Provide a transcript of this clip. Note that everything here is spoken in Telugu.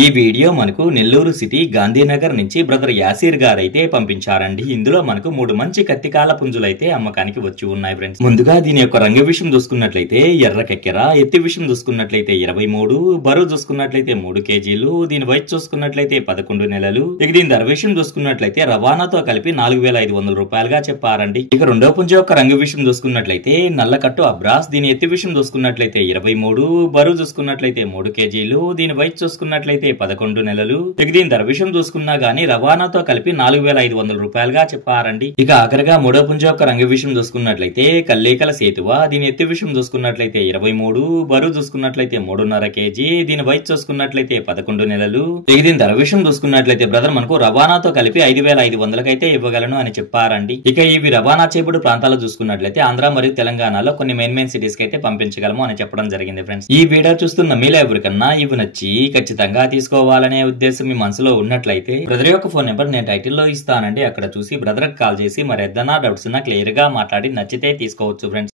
ఈ వీడియో మనకు నెల్లూరు సిటీ గాంధీనగర్ నుంచి బ్రదర్ యాసీర్ గారైతే పంపించారండి. ఇందులో మనకు 3 మంచి కత్తికాల పుంజులైతే అమ్మకానికి వచ్చి ఉన్నాయి ఫ్రెండ్స్. ముందుగా దీని యొక్క రంగు విషయం చూసుకున్నట్లయితే ఎర్ర కెక్కెర, ఎత్తి విషయం చూసుకున్నట్లయితే 23, బరువు చూసుకున్నట్లయితే 3 కేజీలు, దీని వయసు చూసుకున్నట్లయితే 11 నెలలు. ఇక దీని ధర విషయం చూసుకున్నట్లయితే రవాణాతో కలిపి 4500 రూపాయలుగా చెప్పారండి. ఇక రెండో పుంజు యొక్క రంగు విషయం చూసుకున్నట్లయితే నల్లకట్టు అబ్రాస్, దీని ఎత్తి విషయం చూసుకున్నట్లయితే 23, బరువు చూసుకున్నట్లయితే 3 కేజీలు, దీని వయసు చూసుకున్నట్లయితే 11 నెలలు. ఇక దీని ధర విషయం చూసుకున్నా గానీ రవాణాతో కలిపి 4500 రూపాయలుగా చెప్పారండి. ఇక ఆఖరిగా మూడో పుంజు యొక్క రంగు విషయం చూసుకున్నట్లయితే కల్లేకల సేతువ, దీని ఎత్తి విషయం చూసుకున్నట్లయితే 23, బరువు చూసుకున్నట్లయితే 3.5 కేజీ, దీని వయసు చూసుకున్నట్లయితే 11 నెలలు. ఇక దీని ధర విషయం చూసుకున్నట్లయితే బ్రదర్ మనకు రవాణాతో కలిపి 5500 అయితే ఇవ్వగలను అని చెప్పారండి. ఇక ఇవి రవాణా చేయబడు ప్రాంతాలు చూసుకున్నట్లయితే ఆంధ్ర మరియు తెలంగాణలో కొన్ని మెయిన్ సిటీస్ కి అయితే పంపించగలము అని చెప్పడం జరిగింది ఫ్రెండ్స్. ఈ వీడియో చూస్తున్న మీలో ఎవరికన్నా ఇవి నచ్చి ఖచ్చితంగా తీసుకోవాలనే ఉద్దేశం మీ మనసులో ఉన్నట్లయితే బ్రదర్ యొక్క ఫోన్ నెంబర్ నేను టైటిల్లో ఇస్తానండి. అక్కడ చూసి బ్రదర్ కాల్ చేసి మరి ఏదైనా డౌట్స్ ఉన్నా క్లియర్ గా మాట్లాడి నచ్చితే తీసుకోవచ్చు ఫ్రెండ్స్.